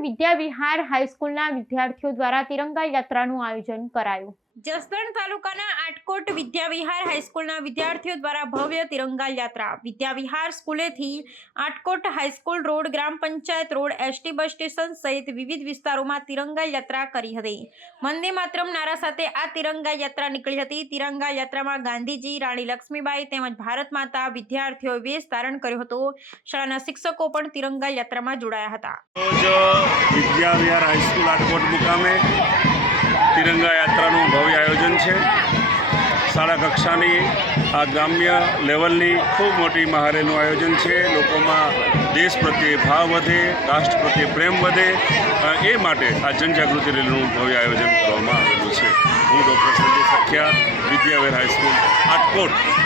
વિદ્યા વિહાર હાઈસ્કૂલના વિદ્યાર્થીઓ દ્વારા તિરંગા યાત્રાનું આયોજન કરાયું. જસદણ તાલુકાના આટકોટ વિદ્યાવિહાર હાઈસ્કૂલના વિદ્યાર્થીઓ દ્વારા ભવ્ય તિરંગા યાત્રા. વિદ્યાવિહાર સ્કૂલેથી આટકોટ હાઈસ્કૂલ રોડ, ગ્રામ panchayat road, ST bus station સહિત વિવિધ વિસ્તારોમાં તિરંગા યાત્રા કરી હતી. વંદે માતરમ નારા સાથે આ તિરંગા યાત્રા નીકળી હતી. તિરંગા યાત્રામાં ગાંધીજી, રાણી લક્ષ્મીબાઈ તેમજ ભારત માતા વિદ્યાર્થીઓએ વેશ ધારણ કર્યો હતો. શાળાના શિક્ષકો પણ તિરંગા યાત્રામાં જોડાયા હતા. વિદ્યાવિહાર હાઈસ્કૂલ આટકોટ મુકામે તિરંગા યાત્રાનું ભવ્ય શાળા કક્ષાની આ ગ્રામ્ય લેવલની ખૂબ મોટી મહારેનું આયોજન છે. લોકોમાં દેશ પ્રત્યે ભાવ વધે, રાષ્ટ્ર પ્રત્યે પ્રેમ વધે એ માટે આ જનજાગૃતિ રેલીનું ભવ્ય આયોજન કરવામાં આવેલું છે. હું doctor Sanjay Sakhiya, Vidyavihar high school, Atkot.